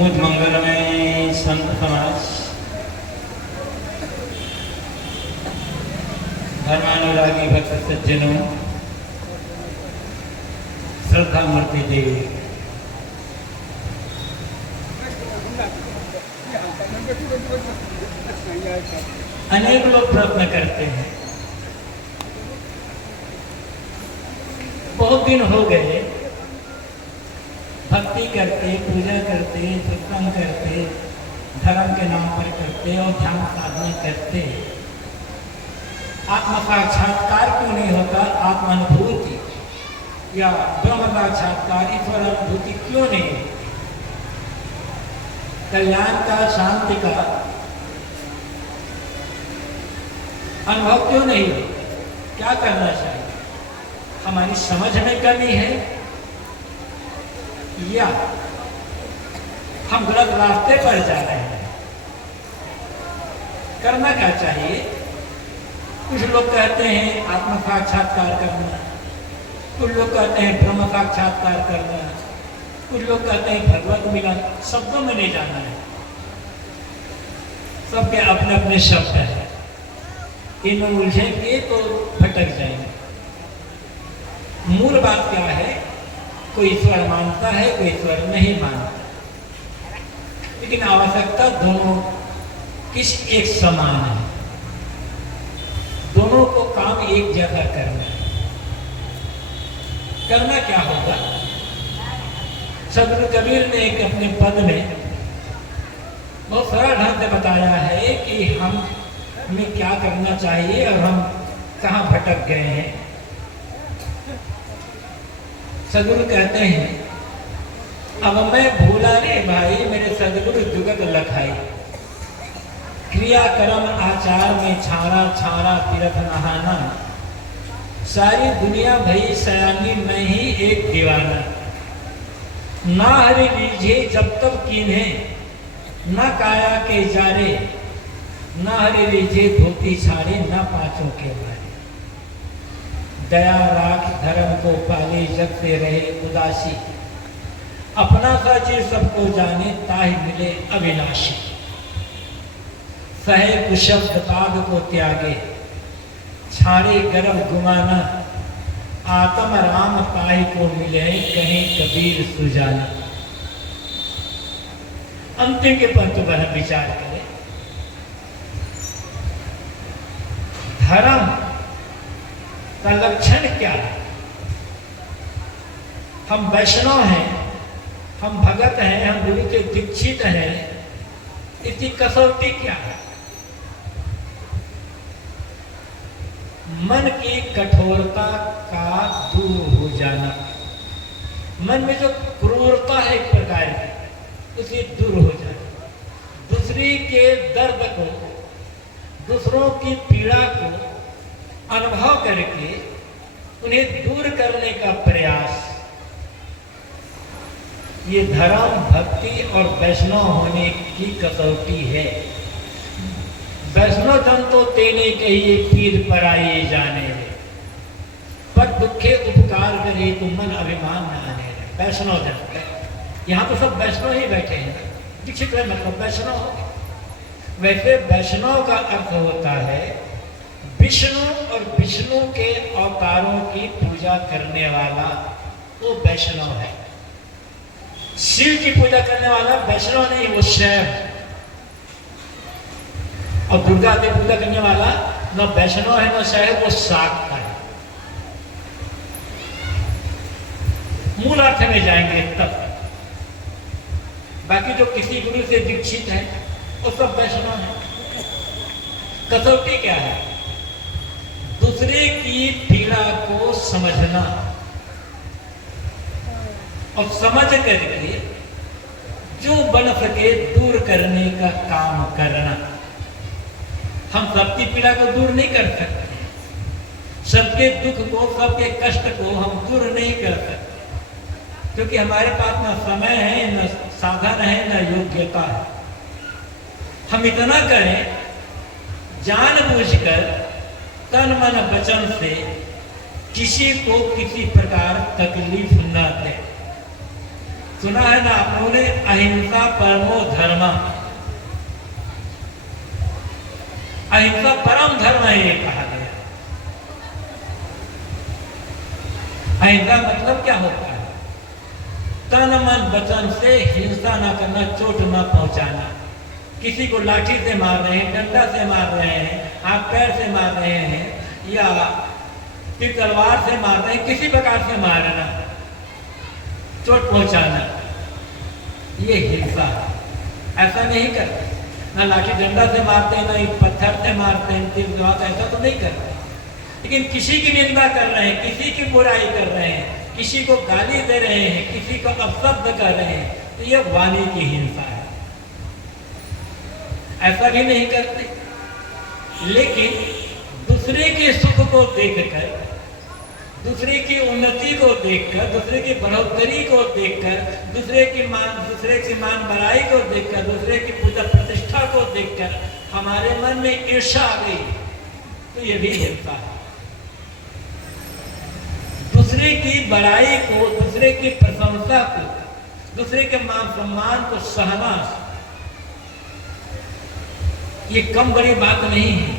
मुझ मंगलमय संत समाज, धर्मानुरागी भक्त सज्जनों, श्रद्धा मूर्ति देवी, अनेक लोग प्रश्न करते हैं, बहुत दिन हो गए भक्ति करते, पूजा करते, सत्संग करते, धर्म के नाम पर करते और ध्यान साधना करते, आत्म साक्षात्कार क्यों नहीं होता? आत्मानुभूति या ब्रह्म साक्षात्कार, ईश्वर अनुभूति क्यों नहीं? कल्याण का, शांति का अनुभव क्यों नहीं? क्या करना चाहिए? हमारी समझ में कमी है या हम गलत रास्ते पर जा रहे हैं? करना क्या चाहिए? कुछ लोग कहते हैं आत्म साक्षात्कार करना, कुछ लोग कहते हैं ब्रह्म साक्षात्कार करना, कुछ लोग कहते हैं भगवत मिलन। शब्दों में नहीं जाना है, सबके अपने अपने शब्द हैं, इनमें उलझेंगे तो भटक जाएंगे। मूल बात क्या है? कोई ईश्वर मानता है, कोई ईश्वर नहीं मानता, लेकिन आवश्यकता दोनों किस एक समान है, दोनों को काम एक जैसा करना है। करना क्या होगा? सदगुरु कबीर ने एक अपने पद में बहुत सरल ढंग से बताया है कि हमें क्या करना चाहिए और हम कहाँ भटक गए हैं। सदगुरु कहते हैं, अब मैं भूला रे भाई मेरे सदगुरु जुगत लखाई, क्रिया कर्म आचार में छारा छारा तीर्थ नहाना, सारी दुनिया भई सयानी मैं ही एक दीवाना, ना हरि लीजे जब तक कीन्हे, ना काया के जारे, ना हरि लीजे धोती छाड़े, ना पाँचों के बारे, दया राख धर्म को पाले जग से रहे उदासी, अपना साची सबको जाने ताहि मिले अविनाशी, सहे कुशब्द पाद को त्यागे, छाड़े गर्व गुमाना, आत्म राम पाहि को मिले कहीं कबीर सुजाना। अंतिम के पंथ पर हम विचार करें। धर्म का लक्षण क्या है? हम वैष्णव हैं, हम भगत हैं, हम गुरु के दीक्षित हैं, इसकी कसौटी क्या है? मन की कठोरता का दूर हो जाना, मन में जो क्रूरता है एक प्रकार की, उसे दूर हो जाना, दूसरे के दर्द को, दूसरों की पीड़ा को अनुभव करके उन्हें दूर करने का प्रयास, ये धर्म, भक्ति और वैष्णव होने की कसौटी है। वैष्णव जन तो तेने कहिए पीर पर आइए जाने रे, पर दुखे उपकार करे तो मन अभिमान न आने रे। वैष्णव जन, यहाँ तो सब वैष्णव ही बैठे हैं, दीक्षित है मतलब वैष्णव हो। वैसे वैष्णव का अर्थ होता है विष्णु और विष्णु के अवतारों की पूजा करने वाला, वो वैष्णव है। शिव की पूजा करने वाला वैष्णव नहीं, वो शैव। और दुर्गा की पूजा करने वाला न वैष्णव है न शैव, वो शाक्त है। मूल अर्थ में जाएंगे तब। बाकी जो किसी गुरु से दीक्षित है वो सब वैष्णव है। कसौटी क्या है? दूसरे की पीड़ा को समझना और समझ करके जो बन सके दूर करने का काम करना। हम सबकी पीड़ा को दूर नहीं कर सकते, सबके दुख को, सबके कष्ट को हम दूर नहीं कर सकते, क्योंकि हमारे पास न समय है, न साधन है, न योग्यता है। हम इतना करें जानबूझकर तन मन वचन से किसी को किसी प्रकार तकलीफ न दे। सुना है ना आप लोगों ने, अहिंसा परमो धर्म। अहिंसा परम धर्म है, ये कहा गया। अहिंसा मतलब क्या होता है? तन मन वचन से हिंसा ना करना, चोट ना पहुंचाना। किसी को लाठी से मार रहे हैं, डंडा से मार रहे हैं, हाथ पैर से मार रहे हैं, या फिर तलवार से मार रहे हैं, किसी प्रकार से मारना, चोट पहुंचाना, ये हिंसा है। ऐसा नहीं करते, ना लाठी डंडा से मारते हैं, ना ही पत्थर से मारते हैं, तीर दबाते, ऐसा तो नहीं करते। लेकिन किसी की निंदा कर रहे हैं, किसी की बुराई कर रहे हैं, किसी को गाली दे रहे हैं, किसी को अपशब्द कर रहे हैं, तो ये वाणी की हिंसा है। ऐसा भी नहीं करते। लेकिन दूसरे के सुख को देखकर, दूसरे की उन्नति को देखकर, दूसरे की बढ़ोतरी को देखकर, दूसरे की मान बढ़ाई को देखकर, दूसरे की पूजा प्रतिष्ठा को देखकर हमारे मन में ईर्ष्या आ गई, तो ये भी हिंसा है। दूसरे की बड़ाई को, दूसरे की प्रशंसा को, दूसरे के मान सम्मान को सहना, ये कम बड़ी बात नहीं है।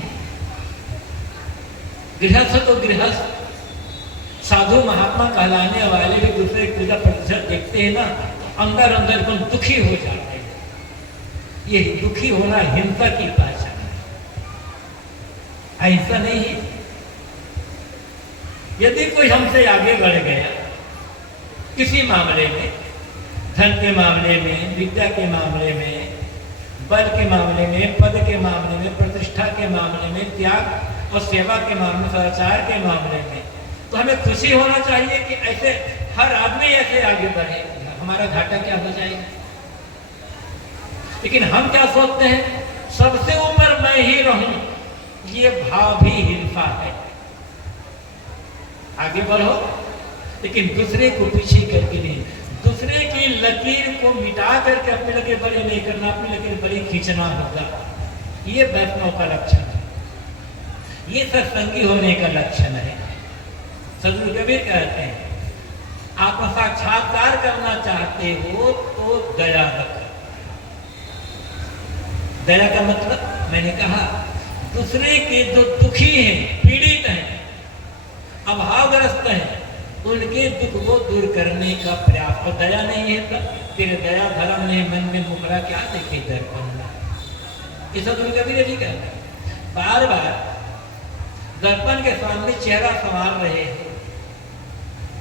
गृहस्थ तो गृहस्थ, साधु महात्मा कहलाने वाले भी दूसरे की पूजा प्रतिष्ठा देखते हैं ना, अंदर अंदर एकदम दुखी हो जाते हैं। ये दुखी होना हिंसा की पहचान है, अहिंसा नहीं है। यदि कोई हमसे आगे बढ़ गया किसी मामले में, धन के मामले में, विद्या के मामले में, बल के मामले में, पद के मामले में, प्रतिष्ठा के मामले में, त्याग और सेवा के मामले में, सदाचार के मामले में, तो हमें खुशी होना चाहिए कि ऐसे हर आदमी ऐसे आगे बढ़े, हमारा घाटा क्या हो जाएगा। लेकिन हम क्या सोचते हैं, सबसे ऊपर मैं ही रहूं, ये भाव भी हिंसा है। आगे बढ़ो, लेकिन दूसरे को पीछे करके नहीं, दूसरे की लकीर को मिटा करके अपनी लकीर बड़ी नहीं करना, अपनी लकीर बड़ी खींचना होगा। ये वैष्णव का लक्षण है, ये सत्संगी होने का लक्षण है। सदगुरु कबीर कहते हैं, आप साक्षात्कार करना चाहते हो तो दया रखो। दया का मतलब मैंने कहा, दूसरे के जो दुखी हैं, पीड़ित हैं, अभावग्रस्त हैं, उनके दुख को दूर करने का प्रयास। और दया नहीं है तो फिर दया धर्म नहीं, मन में मुकरा क्या देखे दर्पण में। ये सदगुरु कबीर जी कहते हैं, बार बार दर्पण के सामने चेहरा संवार रहे हैं,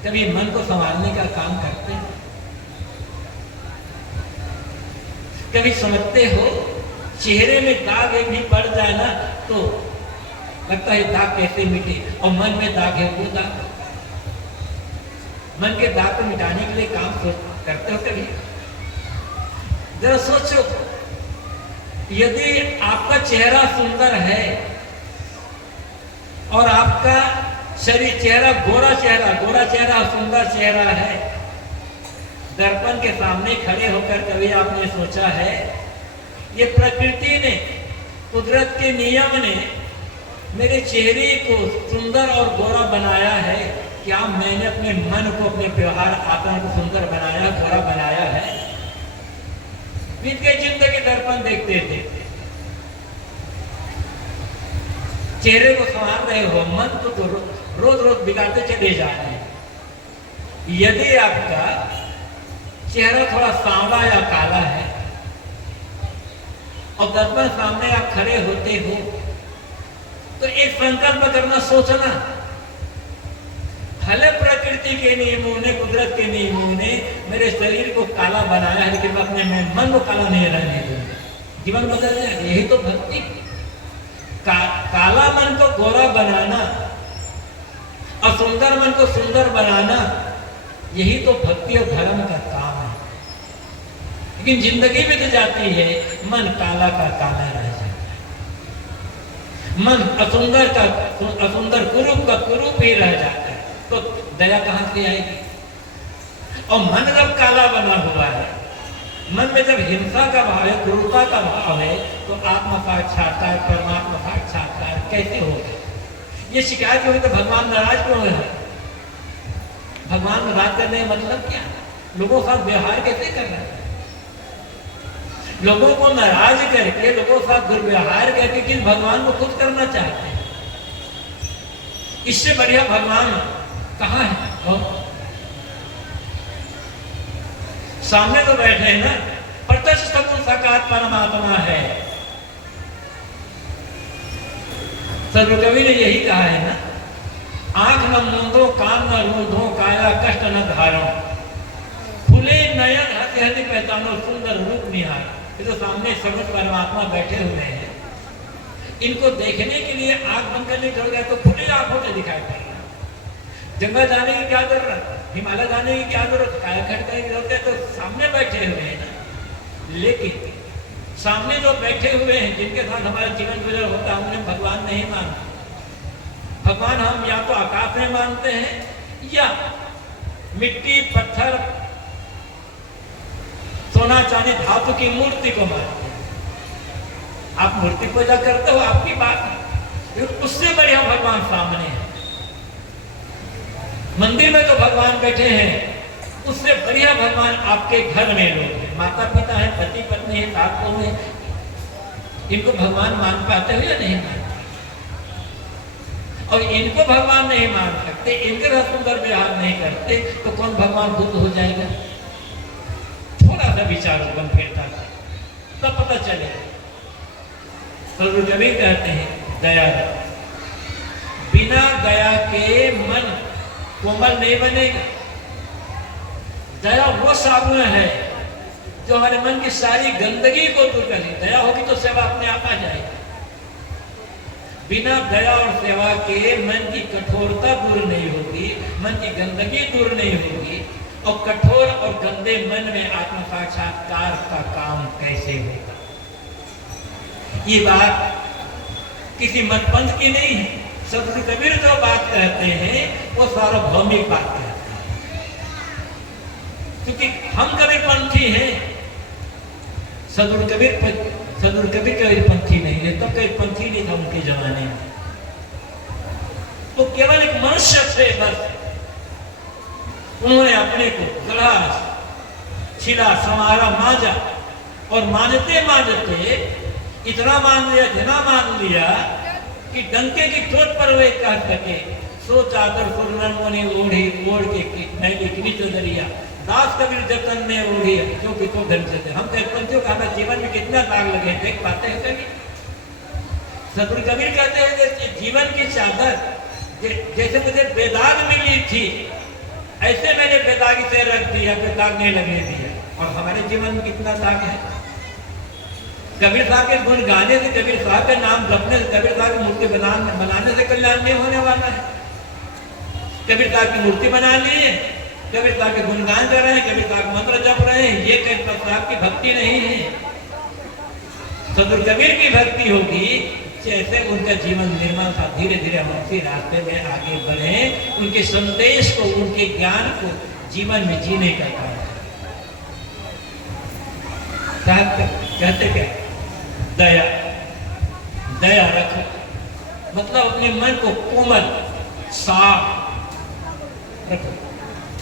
कभी मन को संवारने का काम करते हैं? कभी समझते हो चेहरे में दाग एक भी पड़ जाए ना तो लगता है दाग कैसे मिटे, और मन में दाग है वो दाग, मन के दाग को मिटाने के लिए काम करते हो कभी? जरा सोचो, यदि आपका चेहरा सुंदर है और आपका शरीर चेहरा गोरा चेहरा सुंदर चेहरा है, दर्पण के सामने खड़े होकर कभी आपने सोचा है, ये प्रकृति ने, कुदरत के नियम ने मेरे चेहरे को सुंदर और गोरा बनाया है, क्या मैंने अपने मन को, अपने व्यवहार आचरण को सुंदर बनाया, गोरा बनाया है? बीत गई जिंदगी दर्पण देखते देखते, चेहरे को संवार रहे हो, मन को तो रोज रोज बिगाड़ते चले जा रहे हैं। यदि आपका चेहरा थोड़ा सांवला या काला है और दर्पण सामने आप खड़े होते हो, तो एक संकल्प करना, सोचना, भले प्रकृति के नियमों ने, कुदरत के नियमों ने मेरे शरीर को काला बनाया है, लेकिन मैं अपने मन को काला नहीं रहने दूंगा, जीवन बदल जाएगा। यही तो भक्ति। काला मन को गोरा बनाना और सुंदर मन को सुंदर बनाना, यही तो भक्ति और धर्म का काम है। लेकिन जिंदगी बीत जाती है, मन काला का काला रह जाता है, मन असुंदर कुरूप का कुरूप ही रह जाता है, तो दया कहां से आएगी? और मन जब काला बना हुआ है, मन में जब हिंसा का भाव है, क्रूरता का भाव है, तो आत्म साक्षात्कार, परमात्मा साक्षात्कार कैसे होगा? ये शिकायत होगी तो भगवान नाराज क्यों है? भगवान नाराज करने का मतलब क्या? लोगों के साथ व्यवहार कैसे करना है? लोगों को नाराज करके, लोगों के साथ दुर्व्यवहार करके किस भगवान को खुश करना चाहते हैं? इससे बढ़िया भगवान कहाँ है? और सामने तो बैठे हैं ना, प्रत्यक्ष सगुण साकार परमात्मा है। सर्वकवि ने यही कहा है ना, आंख न मूंदो, कान न रूंधो, काया कष्ट न धारो, खुले नयन हंसी हंसी पहचानो, सुंदर रूप निहार। ये तो सामने सगुण परमात्मा बैठे हुए हैं, इनको देखने के लिए आंख बंद करने चल गए तो खुली आंखों से दिखाई पड़ रहा है। जंगल जाने की क्या जरूरत, हिमालय जाने की क्या जरूरत, काया खट करने की जरूरत है, तो सामने बैठे हुए हैं ना। लेकिन सामने जो बैठे हुए हैं, जिनके साथ हमारा जीवन गुजर होता है, उन्हें भगवान नहीं मानते। भगवान हम या तो आकाश में मानते हैं या मिट्टी, पत्थर, सोना चांदी, धातु की मूर्ति को मानते हैं। आप मूर्ति पूजा करते हो, आपकी बात है, उससे बढ़िया भगवान सामने है। मंदिर में जो भगवान बैठे हैं, उससे बढ़िया भगवान आपके घर में लोग हैं, माता पिता है, पति पत्नी है, सास बहू है। इनको भगवान मान पाते हो या नहीं मानते? और इनको भगवान नहीं मान सकते, इनके साथ सुंदर व्यवहार नहीं करते, तो कौन भगवान बुद्ध हो जाएगा? थोड़ा सा विचार बन फिरता था, तब पता चलेगा। तो कबीर कहते हैं, दया बिना दया के मन कोमल नहीं बनेगा। दया वो साबुन है जो हमारे मन की सारी गंदगी को दूर करे। दया होगी तो सेवा अपने आप आ जाएगी। बिना दया और सेवा के मन की कठोरता दूर नहीं होगी, मन की गंदगी दूर नहीं होगी, और कठोर और गंदे मन में आत्म साक्षात्कार का काम कैसे होगा? ये बात किसी मतपंथ की नहीं है। सदगुरु कबीर जो बात कहते हैं वो सार्वभौमिक बात कहते हैं, क्योंकि हम कबीरपंथी हैं। सदगुरु कबीर कबीरपंथी नहीं है, तब कबीरपंथी नहीं था उनके जमाने में। वो केवल एक मनुष्य थे बस। उन्होंने अपने को गढ़ा, छिला, समारा, मांजा, और मांजते मांजते इतना मान लिया, इतना मान लिया कि डंके की चोट पर वे कह सके, सो चादर सुरनन मुनि ओढ़ी, ओढ़ के मैंने किनी दरिया, दास कबीर जतन में ओढ़ी, क्योंकि तो धन से। हम कबीरपंथियों का हमें जीवन में कितना दाग लगे, देख पाते हैं कभी? सदगुरु कबीर कहते हैं कि जीवन की चादर जैसे मुझे बेदाग मिली थी, ऐसे मैंने बेदागी से रख दिया, बेदाग नहीं लगने दिया। और हमारे जीवन में कितना दाग है? कबीर साहब के गुण गाने से, कबीर साहब के नाम जपने से, कबीर साहब की मूर्ति बनाने से कल्याण नहीं होने वाला है। कबीर साहब की मूर्ति बना लिए, कबीर साहब के गुणगान कर रहे हैं, कबीर साहब मंत्र जप रहे हैं, ये कबीर साहब की भक्ति नहीं है। सदगुरु कबीर की भक्ति होगी जैसे उनका जीवन निर्मल था, धीरे धीरे हम उसी रास्ते में आगे बढ़े, उनके संदेश को, उनके ज्ञान को जीवन में जीने का काम कहते क्या? दया, दया रखो, मतलब अपने मन को कोमल, साफ रखो,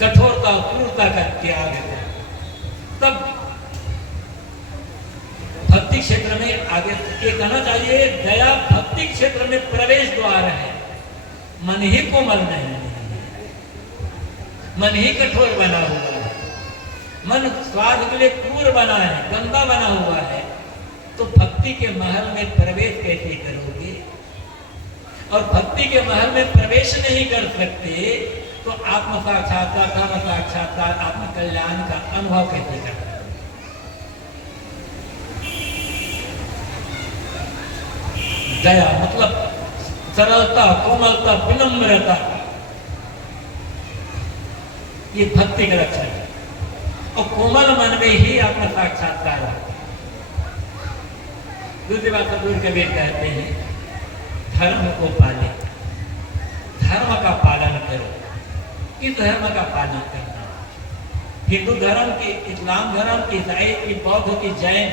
कठोरता, क्रूरता का त्याग है। तब भक्ति क्षेत्र में आगे ये कहना चाहिए, दया भक्ति क्षेत्र में प्रवेश द्वार है। मन ही कोमल नहीं है, मन ही कठोर बना हुआ है, मन स्वाद के लिए क्रूर बना है, गंदा बना हुआ है, तो भक्ति के महल में प्रवेश कैसे करोगे? और भक्ति के महल में प्रवेश नहीं कर सकते तो आत्म साक्षात्कार, धर्म साक्षात्कार, आत्म कल्याण का अनुभव कैसे कर? दया मतलब सरलता, कोमलता, विनम्रता, ये भक्ति का लक्षण है। और कोमल मन में ही आत्म साक्षात्कार है। दूसरी बात सदगुरु कबीर कहते हैं, धर्म को पाले, धर्म का पालन करो। किस धर्म का पालन करना? हिंदू धर्म की, इस्लाम धर्म की, ईसाई की, बौद्ध की, जैन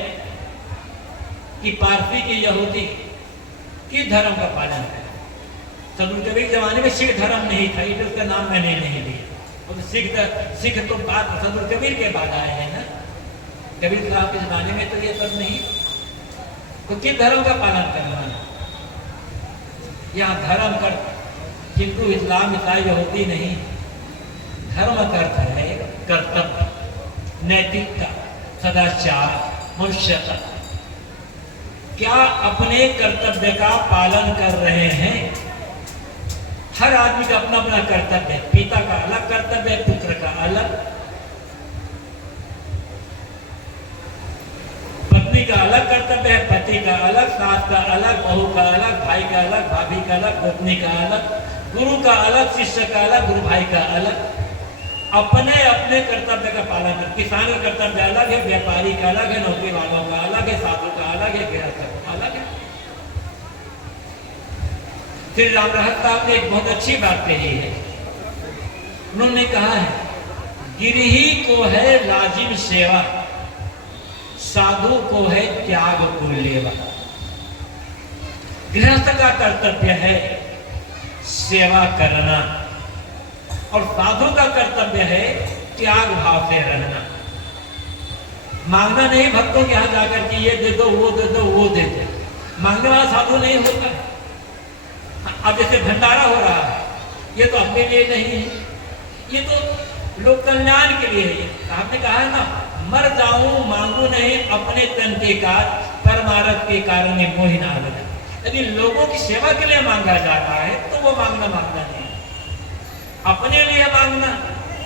की, पारसी की, यहूदी, किस धर्म का पालन करें? सदगुरु कबीर जमाने में सिख धर्म नहीं था, इसलिए उसका नाम मैंने नहीं लिया। और सिख तो बात सदगुरु कबीर के बाद आए हैं ना। कबीर साहब के जमाने में तो ये सब नहीं। तो किस धर्म का पालन करना है? यहाँ धर्म कर हिंदू इस्लाम ईसाई होती नहीं। धर्म का अर्थ है कर्तव्य, नैतिकता, सदाचार, मनुष्यता। क्या अपने कर्तव्य का पालन कर रहे हैं? हर आदमी का अपना अपना कर्तव्य है। पिता का अलग कर्तव्य है, पुत्र का अलग, पत्नी का अलग कर्तव्य है, पति का अलग, सास का अलग, बहू का अलग, भाई का अलग, भाभी का अलग, पत्नी का अलग, गुरु का अलग, शिष्य का अलग, गुरु भाई का अलग। अपने अपने कर्तव्य का पालन कर। किसान का कर्तव्य अलग है, व्यापारी का अलग है, नौकरी वालों का अलग है, साधु का अलग है, गृहस्थ का अलग है। श्री राम रहत साहब ने एक बहुत अच्छी बात कही है। उन्होंने कहा है, गिरही को है लाजिम सेवा, साधु को है त्याग कुलेवा। गृहस्थ का कर्तव्य है सेवा करना और साधु का कर्तव्य है त्याग भाव से रहना। मांगना नहीं भक्तों के यहाँ जाकर के ये दे दो, वो दे दो, वो दे दो। मांगने वाला साधु नहीं होता। अब जैसे भंडारा हो रहा है, ये तो अपने लिए नहीं है, ये तो लोक कल्याण के लिए है। आपने कहा है ना, मर जाऊं मांगू नहीं अपने तन के काज, परमारथ के कारण मोहि ना आवेदन। यदि लोगों की सेवा के लिए मांगा जा रहा है तो वो मांगना नहीं, अपने लिए मांगना।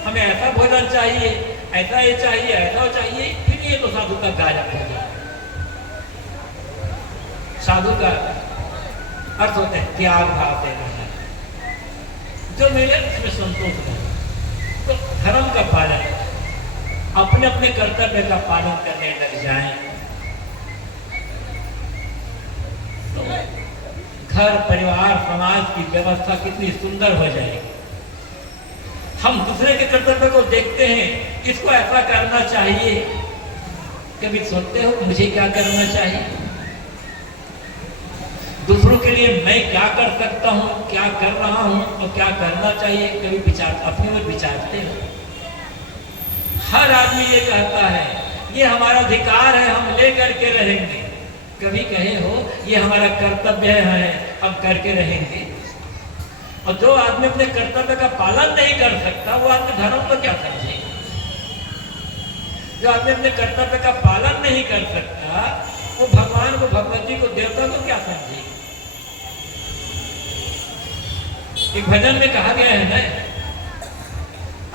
हमें ऐसा भोजन चाहिए, ऐसा ये चाहिए, ऐसा चाहिए, फिर ये तो साधु का गायब हो गया। साधु का अर्थ होता है त्याग भाव से रहना, जो मिले उसमें संतोष हो। तो धर्म का पालन, अपने अपने कर्तव्य का पालन करने लग जाएं तो घर परिवार समाज की व्यवस्था कितनी सुंदर हो जाएगी। हम दूसरे के कर्तव्य को देखते हैं, इसको ऐसा करना चाहिए, कभी सोचते हो मुझे क्या करना चाहिए? दूसरों के लिए मैं क्या कर सकता हूं, क्या कर रहा हूं और क्या करना चाहिए? कभी विचार अपने में विचारते हो? हर आदमी ये कहता है ये हमारा अधिकार है, हम ले करके रहेंगे। कभी कहे हो ये हमारा कर्तव्य है, हम करके रहेंगे। और जो आदमी अपने कर्तव्य का पालन नहीं कर सकता वो आदमी धर्म को क्या समझेगा? जो आदमी अपने कर्तव्य का पालन नहीं कर सकता वो भगवान को, भगवती को, देवता को क्या समझेगा? एक भजन में कहा गया है ना,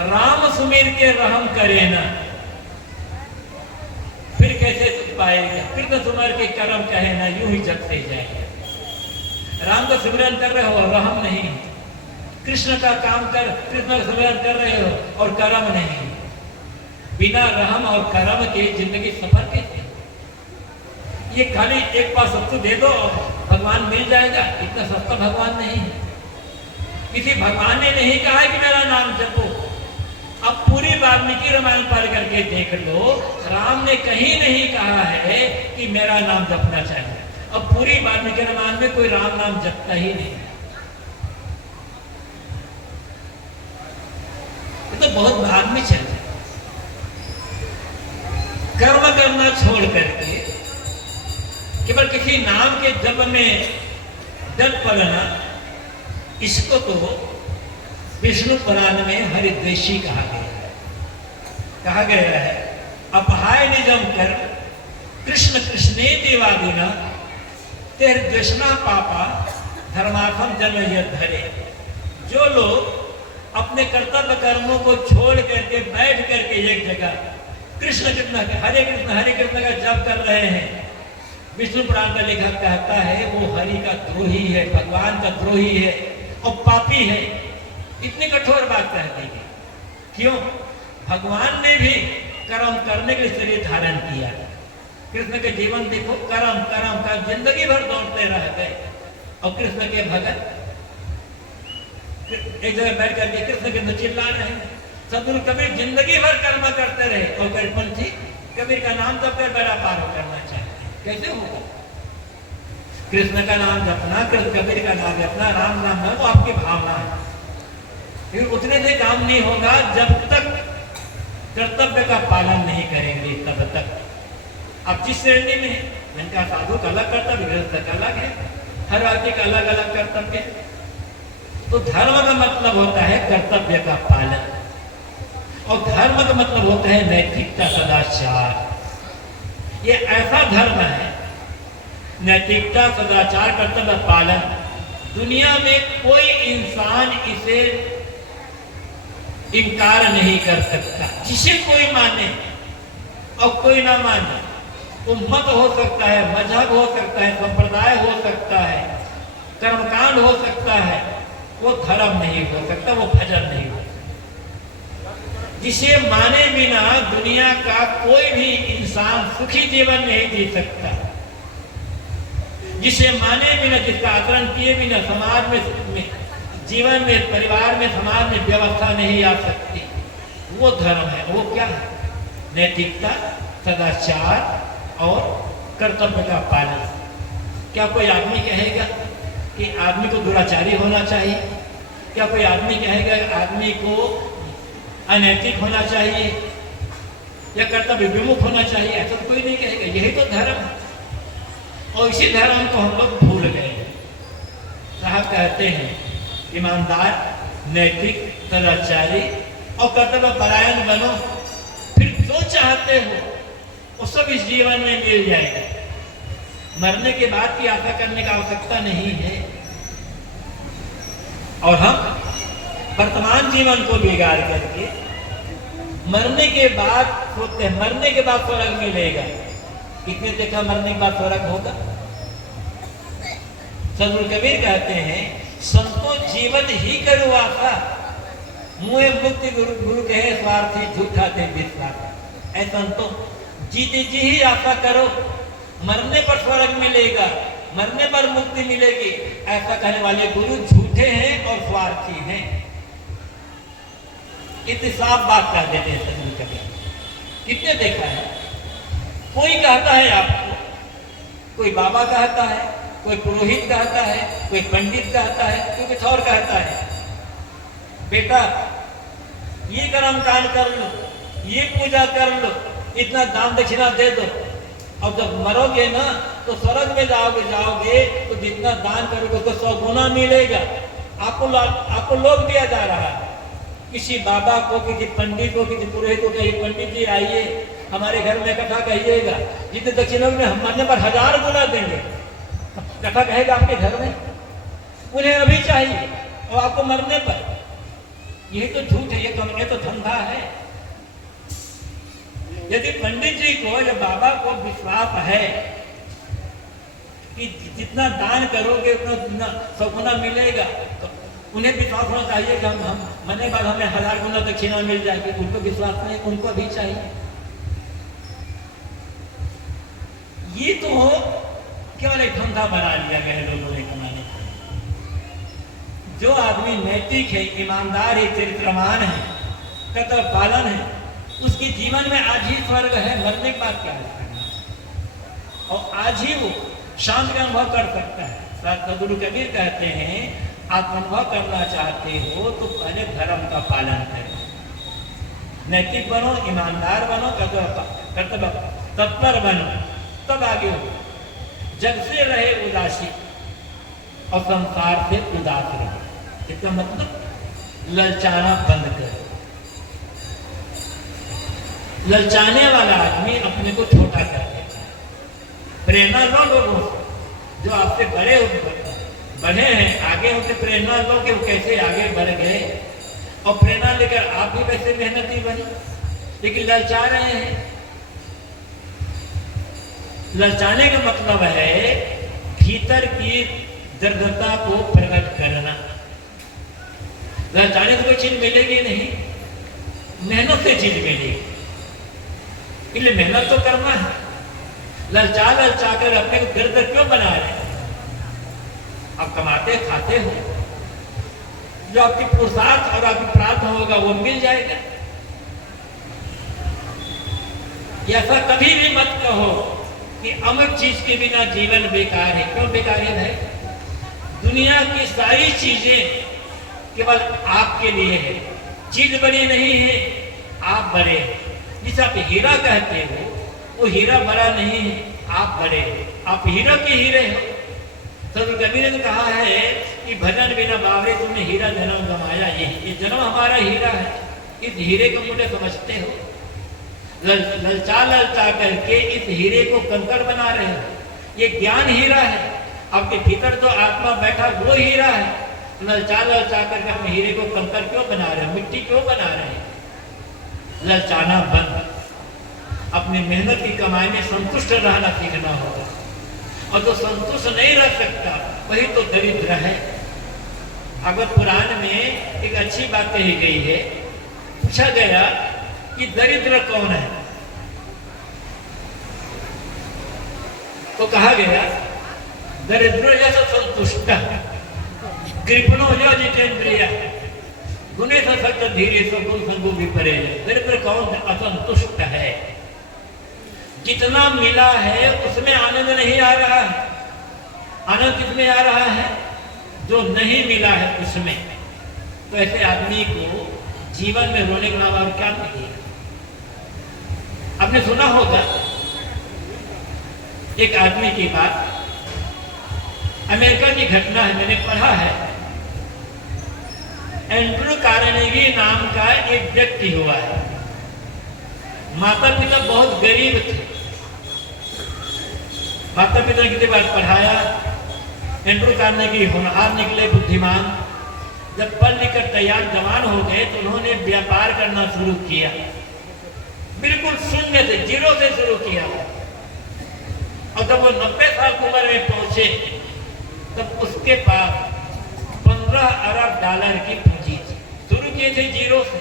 राम सुमिर के रहम करे ना, फिर कैसे पाएगा? फिर तो सुमर के कर्म कहे ना, यूं ही जग से जाएगा। राम का सिमरन कर रहे हो और रहम नहीं, कृष्ण का काम कर, कृष्ण का सिमरन कर रहे हो और कर्म नहीं। बिना रहम और कर्म के जिंदगी सफर कैसे? ये खाली एक पास वस्तु दे दो भगवान मिल जाएगा, इतना सस्ता भगवान नहीं है। किसी भगवान ने नहीं कहा है कि मेरा नाम जपो। अब पूरी वाल्मीकि रामायण पढ़ करके देख लो, राम ने कहीं नहीं कहा है कि मेरा नाम जपना चाहिए। अब पूरी वाल्मीकि रामायण में कोई राम नाम जपता ही नहीं। तो बहुत बाद में चल जाए, कर्म करना छोड़ करके केवल किसी नाम के जप में डट पड़ना, इसको तो विष्णु पुराण में हरिद्वेषी कहा गया है। कहा गया है अपहाय निजम कर कृष्ण कृष्णे देवादिना तेर द्वेषणा पापा धर्मार्थम जन्म यद धरे। जो लोग अपने कर्तव्य कर्मों को छोड़ करके बैठ करके एक जगह कृष्ण कृष्ण हरे कृष्ण का जप कर रहे हैं, विष्णु पुराण का लेखक कहता है वो हरि का द्रोही है, भगवान का द्रोही है और पापी है। इतनी कठोर बात कहती है। क्यों? भगवान ने भी कर्म करने के लिए शरीर धारण किया। कृष्ण के जीवन देखो, कर्म कर्म का जिंदगी भर दौड़ते रह गए। और कृष्ण के भगत एक जगह बैठ करके कृष्ण के चिल्ला रहे हैं। सदगुरु कबीर जिंदगी भर कर्म करते रहे और कबीरपंथी कबीर का नाम जप कर बेड़ा पार करना चाहते। कैसे होगा? कृष्ण का नाम जपना, कृष्ण कबीर का नाम जपना, राम नाम है वो आपकी भावना है। फिर उतने से काम नहीं होगा जब तक कर्तव्य का पालन नहीं करेंगे तब तक। अब जिस श्रेणी में है, मैंने कहा साधु का अलग कर्तव्य, गृहस्थ का अलग है, हर आदमी का अलग अलग कर्तव्य है। तो धर्म का मतलब होता है कर्तव्य का पालन, और धर्म का मतलब होता है नैतिकता, सदाचार। ये ऐसा धर्म है, नैतिकता, सदाचार, कर्तव्य पालन, दुनिया में कोई इंसान इसे इनकार नहीं कर सकता। जिसे कोई माने और कोई ना माने, उम्मत हो सकता है, मजहब हो सकता है, संप्रदाय हो सकता है, कर्मकांड हो सकता है, वो धर्म नहीं हो सकता, वो भजन नहीं हो सकता। जिसे माने बिना दुनिया का कोई भी इंसान सुखी जीवन नहीं जी सकता। जिसे माने बिना, जिसका आचरण किए बिना समाज में, जीवन में, परिवार में, समाज में व्यवस्था नहीं आ सकती, वो धर्म है। वो क्या है? नैतिकता, सदाचार और कर्तव्य का पालन। क्या कोई आदमी कहेगा कि आदमी को दुराचारी होना चाहिए? क्या कोई आदमी कहेगा आदमी को अनैतिक होना चाहिए या कर्तव्य विमुख होना चाहिए? ऐसा तो कोई नहीं कहेगा। यही तो धर्म है, और इसी धर्म को हम लोग भूल गए। साहब कहते हैं ईमानदार, नैतिक, सदाचारी और कर्तव्य परायण बनो, फिर जो चाहते हो वो सब इस जीवन में मिल जाएगा। मरने के बाद की आशा करने का आवश्यकता नहीं है। और हम वर्तमान जीवन को बिगाड़ करके मरने के बाद सोचते हैं मरने के बाद स्वर्ग मिलेगा। कितने देखा मरने के बाद स्वर्ग होगा? सदगुरु कबीर कहते हैं संतो जीवन ही करो आशा, मुए मुक्ति गुरु कहे स्वार्थी झूठा थे विश्वास। ऐ संतो जीते जी ही आशा करो, मरने पर स्वर्ग मिलेगा, मरने पर मुक्ति मिलेगी। ऐसा कहने वाले गुरु झूठे हैं और स्वार्थी हैं। इतनी साफ बात कह देते हैं सदगुरु कबीर। कितने देखा है? कोई कहता है आपको, कोई बाबा कहता है, कोई पुरोहित कहता है, कोई पंडित कहता है, कोई कुछ और कहता है, बेटा ये कर्म कांड कर लो, ये पूजा कर लो, इतना दान दक्षिणा दे दो, और जब मरोगे ना तो स्वर्ग में जाओगे तो जितना दान करोगे उसको 100 गुना मिलेगा। आपको लोभ दिया जा रहा है। किसी बाबा को, किसी पंडित को, किसी पुरोहित को कहिए पंडित जी आइए हमारे घर में कथा कहिएगा, जितने दक्षिणा में हम मरने पर 1000 गुना देंगे। कथा कहेगा आपके घर में, उन्हें अभी चाहिए और आपको मरने पर। यही तो झूठ है, ये तो धंधा है। यदि पंडित जी को या बाबा को विश्वास है कि जितना दान करोगे उतना 100 गुना मिलेगा, तो उन्हें विश्वास होना चाहिए कि हम मरने बाद हमें 1000 गुना दक्षिणा मिल जाएगी। उनको विश्वास नहीं, उनको भी चाहिए। ये तो केवल एक धंधा बना लिया गया लोगों ने कमाने का। जो आदमी नैतिक है, ईमानदार है, चरित्रवान है, कर्तव्य पालन है, उसके जीवन में आज ही स्वर्ग है, मरने के बाद क्या है, और आज ही वो शांति का अनुभव कर सकता है। सदगुरु कबीर कहते हैं आत्मानुभव करना चाहते हो तो पहले धर्म का पालन करो, नैतिक बनो, ईमानदार बनो, कर्तव्य तत्पर बनो, तब आगे हो। जग से रहे उदासी और संसार से उदास रहे। इसका मतलब ललचाना बंद करो। ललचाने वाला आदमी अपने को छोटा कर देता है। प्रेरणा लो लोगों से, जो आपसे बढ़े हैं, आगे उनसे प्रेरणा लो कि वो कैसे आगे बढ़ गए, और प्रेरणा लेकर आप भी वैसे मेहनती बने। लेकिन ललचा रहे हैं। ललचाने का मतलब है भीतर की दृढ़ता को प्रकट करना। ललचाने से कोई चीज मिलेगी नहीं, मेहनत से चीज मिलेगी। इसलिए मेहनत तो करना है। ललचा कर अपने को दर्द क्यों बना रहे हैं? आप कमाते खाते हो, जो आपकी पुरुषार्थ और आपकी प्रार्थना होगा वो मिल जाएगा। ऐसा कभी भी मत कहो कि अमुक चीज के बिना जीवन बेकार है। क्यों बेकार है भाई? दुनिया की सारी चीजें केवल आपके लिए है, चीज बड़ी नहीं है, आप बड़े हैं। जिसे आप हीरा कहते हो वो हीरा बड़ा नहीं है, आप बड़े हो, आप हीरा के हीरे हो। सदगुरु कबीर ने कहा है कि भजन बिना बावरे तुमने हीरा जन्म गंवाया। ये जन्म हमारा हीरा है, इस हीरे को मुझे समझते हो? ललचा ललचा करके इस हीरे को कंकड़ बना रहे हो। ये ज्ञान हीरा है, आपके भीतर जो आत्मा बैठा वो हीरा है। ललचा ललचा करके हम हीरे को कंकड़ क्यों बना रहे हैं, मिट्टी क्यों बना रहे हैं? ललचाना बंद, अपनी मेहनत की कमाई में संतुष्ट रहना सीखना होगा। और जो संतुष्ट नहीं रह सकता वही तो दरिद्र है। भागवत पुराण में एक अच्छी बात कही गई है। पूछा गया कि दरिद्र कौन है, तो कहा गया दरिद्रो यश संतुष्ट कृपणो यश जितेंद्रिय गुणे सक्त धीरे सो गुण संगो विपरे। दरिद्र कौन? असंतुष्ट है। जितना मिला है उसमें आनंद नहीं आ रहा है। आनंद किसमें आ रहा है? जो नहीं मिला है उसमें। तो ऐसे आदमी को जीवन में रोने के अलावा और क्या मिलेगा? आपने सुना होगा एक आदमी की बात, अमेरिका की घटना है, मैंने पढ़ा है। एंड्रू कार्नेगी नाम का एक व्यक्ति हुआ है। माता पिता बहुत गरीब थे। माता पिता ने कितनी बार पढ़ाया। एंड्रू कार्नेगी होनहार निकले, बुद्धिमान। जब पढ़ लिख कर तैयार जवान हो गए तो उन्होंने व्यापार करना शुरू किया। बिल्कुल शून्य से, जीरो से शुरू किया। और जब वो 90 साल की उम्र में पहुंचे तब उसके पास 15 अरब डॉलर की पूंजी थी। शुरू किए थे जीरो से,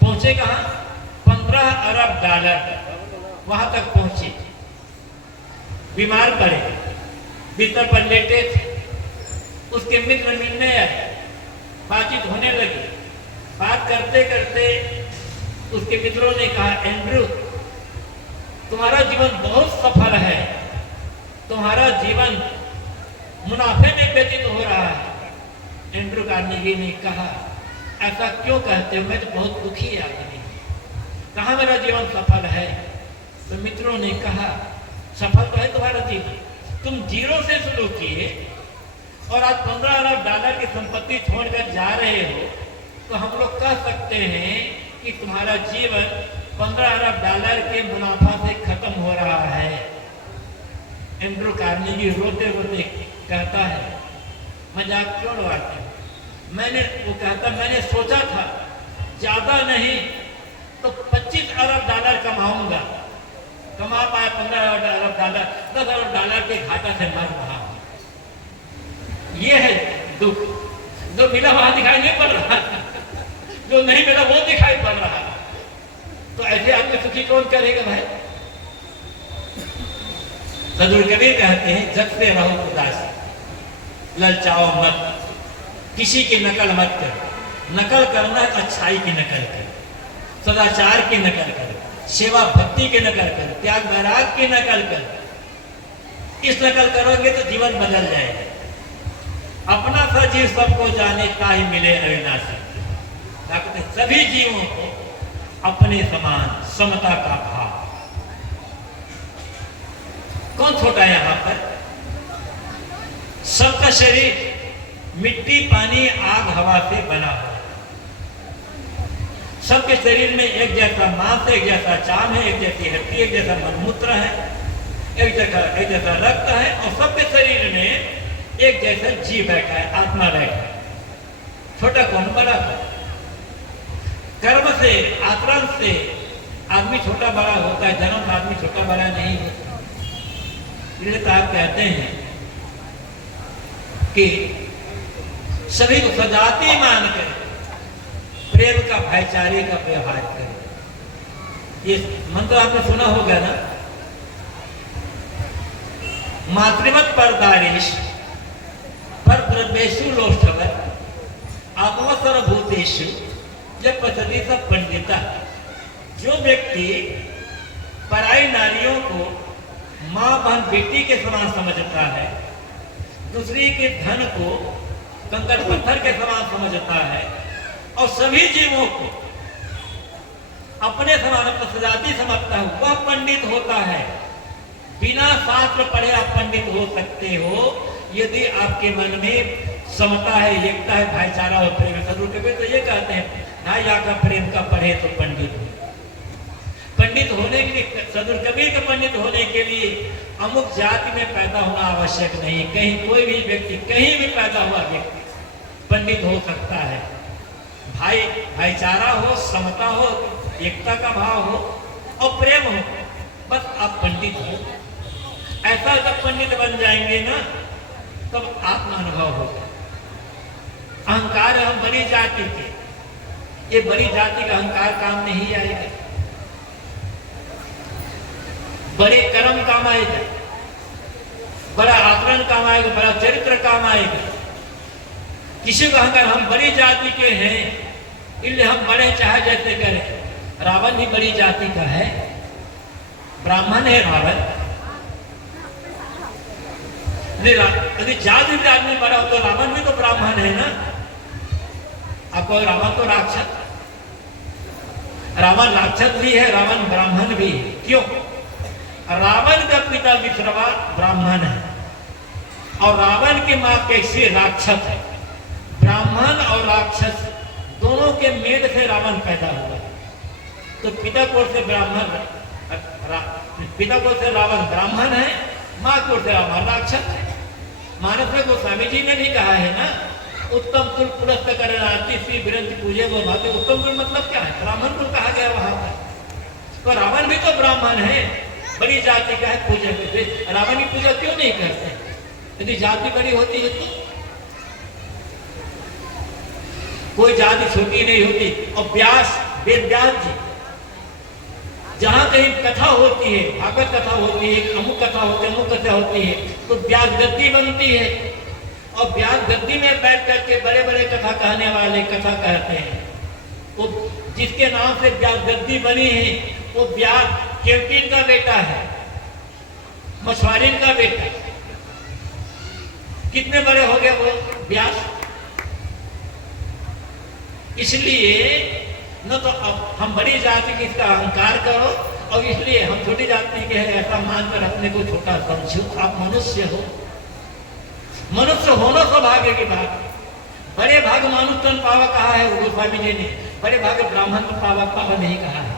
पहुंचे कहां? 15 अरब डॉलर। वहां तक पहुंचे, बीमार पड़े, बिस्तर पर लेटे थे। उसके मित्र मिलने आए, बातचीत होने लगी। बात करते करते उसके मित्रों ने कहा, एंड्रू तुम्हारा जीवन बहुत सफल है, तुम्हारा जीवन मुनाफे में व्यतीत हो रहा है। एंड्रू कार्नेगी ने कहा, ऐसा क्यों कहते हो? मैं तो बहुत दुखी आदमी, कहाँ मेरा जीवन सफल है? तो मित्रों ने कहा, सफल तो है तुम्हारा जीवन, तुम जीरो से शुरू किए और आज 15 अरब डॉलर की संपत्ति छोड़कर जा रहे हो। तो हम लोग कह सकते हैं कि तुम्हारा जीवन 15 अरब डॉलर के मुनाफा से खत्म हो रहा है। एंड्रू कार्नेगी रोते रोते कहता है, मजाक क्यों उड़ाते हो? मैंने सोचा था ज्यादा नहीं तो 25 अरब डॉलर कमाऊंगा, कमा पाया 15 अरब डॉलर, 10 अरब डॉलर के घाटा से मर रहा हूं। ये है दुख। जो मिला वहां दिखाई नहीं पड़ रहा, जो नहीं मिला वो दिखाई पड़ रहा। तो ऐसे आदमी सुखी कौन करेगा भाई? सदगुरु कबीर कहते हैं, जग से रहो उदास, ललचाओ मत, किसी की नकल मत करो। नकल करना है अच्छाई की नकल करो, सदाचार की नकल करो, सेवा भक्ति की नकल करो, त्याग वैराग की नकल करो। इस नकल करोगे तो जीवन बदल जाएगा। अपना सा जीव सबको जाने का ही मिले अविनाशी। सभी जीवों को अपने समान समता का भाव। कौन छोटा है यहां पर? सबका शरीर मिट्टी, पानी, आग, हवा से बना हुआ। सबके शरीर में एक जैसा मांस है, एक जैसा चाम है, एक जैसी हड्डी, एक जैसा मलमूत्र है, एक जैसा रक्त है। और सबके शरीर में एक जैसा जीव बैठा है, आत्मा बैठा है। छोटा कौन, बड़ा कौन? कर्म से, आचरण से आदमी छोटा बड़ा होता है, जन्म से आदमी छोटा बड़ा नहीं होता। इसलिए तो आप कहते हैं कि सभी को सजाती मानकर प्रेम का, भाईचारे का व्यवहार करें। ये मंत्र आपने सुना होगा ना, मातृवत परदारेश पर द्रव्येषु लोष्ठवत आत्मसर भूतेषु जब पसंदी सब पंडिता। जो व्यक्ति पराई नारियों को माँ बहन बेटी के समान समझता है, दूसरी के धन को कंकड़ पत्थर के समान समझता है और सभी जीवों को अपने समान सजाती समझता है, वह पंडित होता है। बिना शास्त्र पढ़े आप पंडित हो सकते हो यदि आपके मन में समता है, एकता है, भाईचारा और प्रेम। सदगुरु कबीर तो ये कहते हैं, भाई आका प्रेम का पढ़े तो पंडित हो। पंडित होने के लिए, सदगुरु कबीर के पंडित होने के लिए अमुक जाति में पैदा होना आवश्यक नहीं। कहीं कोई भी व्यक्ति कहीं भी पैदा हुआ व्यक्ति पंडित हो सकता है। भाईचारा हो, समता हो, एकता का भाव हो और प्रेम हो, बस आप पंडित हो। ऐसा जब पंडित बन जाएंगे ना तब आत्मानुभव होगा। अहंकार है हम बड़ी जाति के, ये बड़ी जाति का अहंकार काम नहीं आएगा। बड़े कर्म काम आएगा, बड़ा आचरण काम आएगा, बड़ा चरित्र काम आएगा। किसी का अहंकार हम बड़ी जाति के हैं इसलिए हम बड़े चाहे जैसे करें। रावण भी बड़ी जाति का है, ब्राह्मण है रावण। यदि जाति में आदमी बड़ा हो तो रावण भी तो ब्राह्मण है ना। आपको रावण तो राक्षस, रावण राक्षस भी है, रावण ब्राह्मण भी है। क्यों? रावण का पिता विश्रवा ब्राह्मण है और रावण की मां कैसे राक्षस है। ब्राह्मण और राक्षस दोनों के मेल से रावण पैदा हुआ। तो पिता कोर से ब्राह्मण, पिता कोर से रावण ब्राह्मण है, मां कोर से रावण राक्षस है। मानस में गोस्वामी जी ने भी कहा है ना, उत्तम कुल पुरस्त करनाती श्री विरंत पूजे वो भाते। उत्तम कुल मतलब क्या है? ब्राह्मण कुल कहा गया वहां पर। तो रावण भी तो ब्राह्मण है, बड़ी जाति का है, पूजा करते। रावण की पूजा क्यों नहीं करते? यदि जाति बड़ी होती है तो कोई जाति छोटी नहीं होती। और व्यास, वेद व्यास जी जहां कहीं कथा होती है, भागवत कथा होती है, अमुक कथा होती है, अमुक कथा होती है, तो व्यास गद्दी बनती है और व्यास गद्दी में बैठ करके बड़े बड़े कथा कहने वाले कथा कहते हैं। वो जिसके नाम से व्यास गद्दी बनी है वो व्यास केवटिन का बेटा है, मछुआरिन का बेटा। कितने बड़े हो गए वो व्यास। इसलिए न तो अब हम बड़ी जाति की इसका अहंकार करो और इसलिए हम छोटी जाति के हैं ऐसा मानकर अपने को छोटा समझो। आप मनुष्य हो, मनुष्य होना सौभाग्य की बात। बड़े भाग मानुष तन पावा कहा है गोस्वामी जी ने, बड़े भाग ब्राह्मण पावा नहीं कहा है।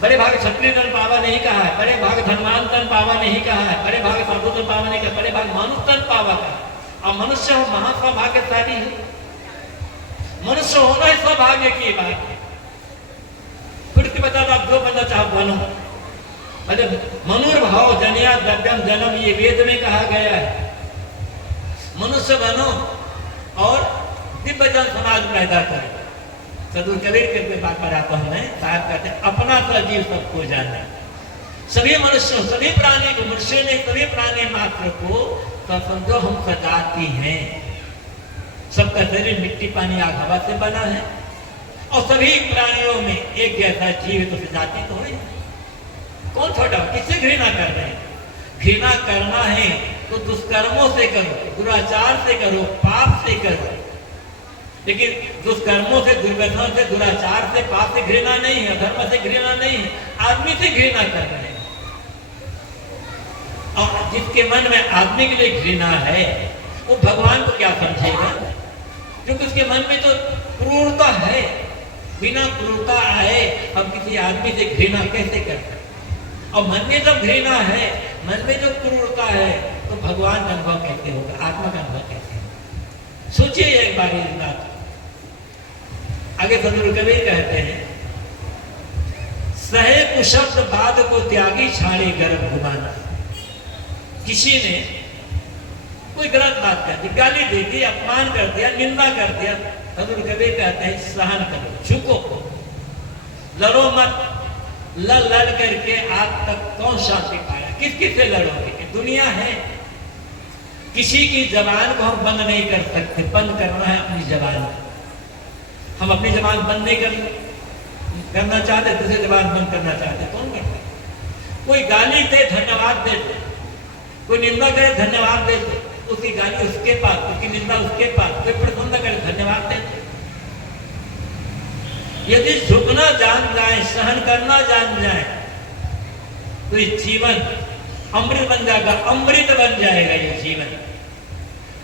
बड़े भाग क्षत्रिय तन पावा नहीं कहा है, बड़े भाग धनवान तन पावा नहीं कहा है, बड़े भाग साधु तन पावा नहीं कहा, बड़े भाग मानुष तन पावा कहा। और मनुष्य हो महासौभाग्यशाली है। मनुष्य होना ही सौभाग्य की बात है। फिर बता दो आप जो बनना चाहो बनो। मनुर्भाव जनिया द्रव्यम जन्म, ये वेद में कहा गया है। मनुष्य बनो और दिव्य जन समाज पैदा करो। सदगुरु कबीर करके बात पढ़ाता हूं मैं, साहब कहते हैं अपना सा जीव सबको जाना। सभी मनुष्य, सभी प्राणी को, मनुष्य ने सभी प्राणी मात्र को तो समझो हम सजाती हैं। सबका शरीर मिट्टी पानी आग हवा से बना है और सभी प्राणियों में एक जैसा जीव तो जाति तो है। कौन छोटा? किससे घृणा कर रहे हैं? घृणा करना है तो दुष्कर्मों से करो, दुराचार से करो, पाप से करो। लेकिन दुष्कर्मों से, दुर्व्यसनों से, दुराचार से, पाप से घृणा नहीं है, धर्म से घृणा नहीं है, आदमी से घृणा कर रहे हैं। और जिसके मन में आदमी के लिए घृणा है वो भगवान को क्या समझेगा? क्योंकि उसके मन में तो क्रूरता है। बिना क्रूरता आए हम किसी आदमी से घृणा कैसे कर सकते? और मन में जब घृणा है, मन में जो क्रूरता है, तो भगवान का अनुभव कैसे होगा? आत्मा का अनुभव कैसे होगा? सोचिए एक बार इस बात। आगे सदगुरु कबीर कहते हैं, सहे कुशब्द बाद को त्यागी छाड़े गर्भ घुमाना। किसी ने कोई गलत बात कर दी, गाली दे दी, अपमान कर दिया, निंदा कर दिया, सदगुरु कबीर कहते हैं सहन करो, झुको, लड़ो मत। लड़ करके आज तक कौन शांति पाया? किस किस से लड़ोगे? दुनिया है। किसी की जबान को हम बंद नहीं कर सकते। बंद करना है अपनी जबान। हम अपनी जबान बंद नहीं करना चाहते, दूसरी जबान बंद करना चाहते, कौन करता है? कोई गाली दे धन्यवाद दे दे, कोई निंदा करे धन्यवाद दे दे, उसकी गाली उसके पास, उसकी निंदा उसके पास, कोई प्रसन्न करे धन्यवाद देते। यदि झुकना जान जाए, सहन करना जान जाए, तो ये जीवन अमृत बन जाएगा, अमृत बन जाएगा ये जीवन,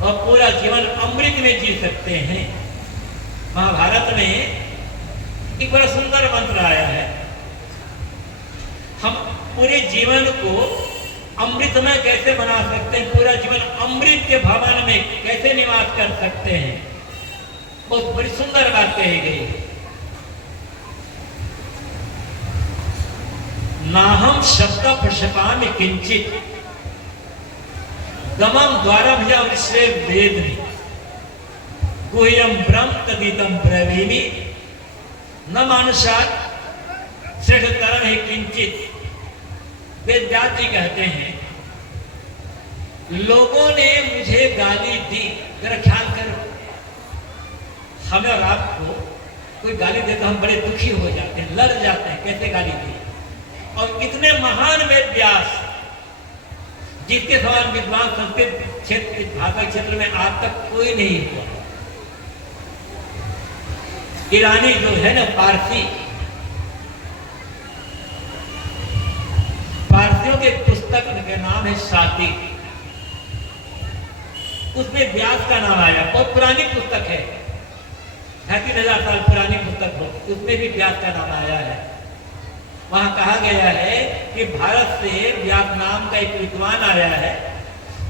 और पूरा जीवन अमृत में जी सकते हैं। महाभारत में एक बड़ा सुंदर मंत्र आया है, हम पूरे जीवन को अमृतमय कैसे बना सकते हैं, पूरा जीवन अमृत के भवन में कैसे निवास कर सकते हैं, बहुत बड़ी सुंदर बात कही गई। नाहम शब्द प्रशपामि किंचित दमम द्वारम या विश्वे वेदनी गुह्यम ब्रह्म तदिदम ब्रवीमि न मानुषात् श्रेष्ठतरम है किंचित। वेद व्यास जी कहते हैं, लोगों ने मुझे गाली दी, जरा ख्याल करो, हमें और आपको कोई गाली दे तो हम बड़े दुखी हो जाते हैं, लड़ जाते हैं, कैसे गाली दी। और इतने महान वेद व्यास, जिसके समान विद्वान संस्कृत क्षेत्र, भाषा क्षेत्र में आज तक कोई नहीं हुआ। ईरानी जो है ना, पारसियों के पुस्तक का नाम है शाती, उसमें व्यास का नाम आया, बहुत पुरानी पुस्तक है, 3000 साल पुरानी पुस्तक हो, उसमें भी व्यास का नाम आया है। वहां कहा गया है कि भारत से व्यास नाम का एक विद्वान आया है,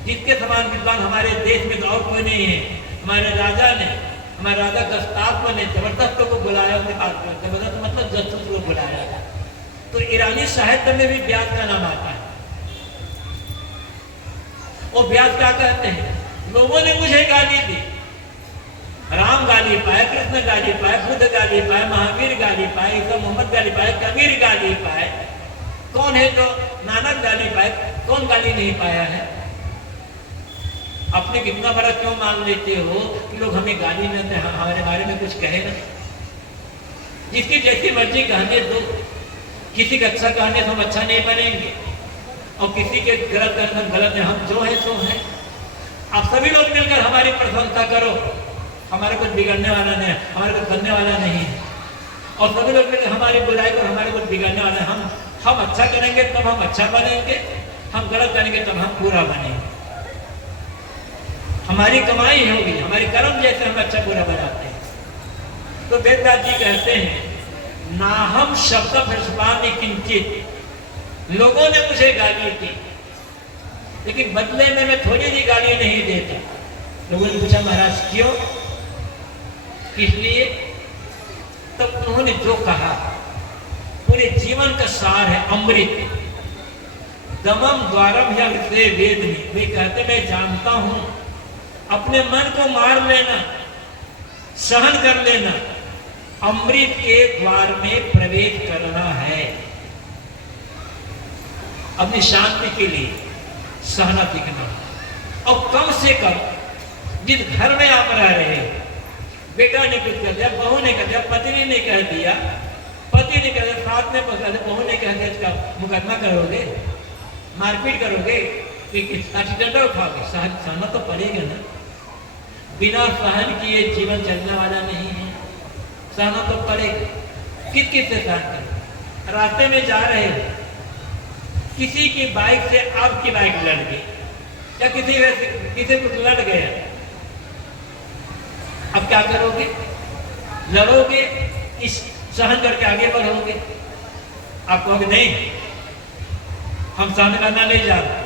जिसके समान विद्वान हमारे देश में तो और कोई नहीं है। हमारे राजा गस्ताफ ने जबरदस्त को बुलाया, उनके पास जबरदस्त मतलब जसूस को बुलाया। तो ईरानी साहित्य में भी व्यास का नाम आता है। वो व्यास क्या कहते हैं, लोगों ने मुझे गाली दी, राम गाली पाए, कृष्ण गाली पाए, बुद्ध गाली पाए, महावीर गाली पाए, ईसा मोहम्मद गाली पाए, कबीर गाली पाए, कौन है जो नानक गाली पाए, कौन गाली नहीं पाया है। अपने कितना बड़ा क्यों मान लेते हो कि लोग हमें गाली न दे, हमारे बारे में कुछ कहे ना। जिसकी जैसी मर्जी कहने दो, किसी का अच्छा कहने से हम अच्छा नहीं बनेंगे, और किसी के गलत कहने गलत है, हम जो है सो है। आप सभी लोग मिलकर हमारी प्रशंसा करो, हमारे कुछ बिगड़ने वाला नहीं है, हमारे कुछ बनने वाला नहीं है। और सभी लोग मिलकर हमारी बुराई को, हमारे कुछ बिगड़ने वाला है। हम अच्छा करेंगे तब हम अच्छा बनेंगे, हम गलत करेंगे तब हम बुरा बनेंगे। हमारी कमाई होगी, हमारे कर्म जैसे हम अच्छा बुरा बनाते हैं। तो वेदव्यास जी कहते हैं, नाहम शब्द प्रशपामि किंचित, लोगों ने मुझे गाली दी, लेकिन बदले में मैं थोड़ी सी गाली नहीं देता। लोगों ने पूछा, महाराज क्यों, किस लिए? तो उन्होंने जो कहा पूरे जीवन का सार है, अमृत। दमम द्वारम या वेदनी, वे कहते मैं जानता हूं, अपने मन को मार लेना, सहन कर लेना, अमृत के द्वार में प्रवेश करना है। अपनी शांति के लिए सहना सीखना। और कम से कम जिस घर में आप रह रहे हो, बेटा ने कुछ कह दिया, बहू ने कह दिया, पत्नी ने कह दिया, पति ने कह दिया, साथ में बहू ने कह दिया, इसका मुकदमा करोगे, मारपीट करोगे, डंडा उठाओगे, सहना तो पड़ेगा ना। बिना सहन किए जीवन चलने वाला नहीं है, सहना तो पड़ेगा। किस से सहन करें? रास्ते में जा रहे हो, किसी की बाइक से आपकी बाइक लड़ गई, या किसी कुछ लड़ गया, अब क्या करोगे? लड़ोगे, इस सहन करके आगे बढ़ोगे? आप कहोगे नहीं, हम सहन करना नहीं जा रहे,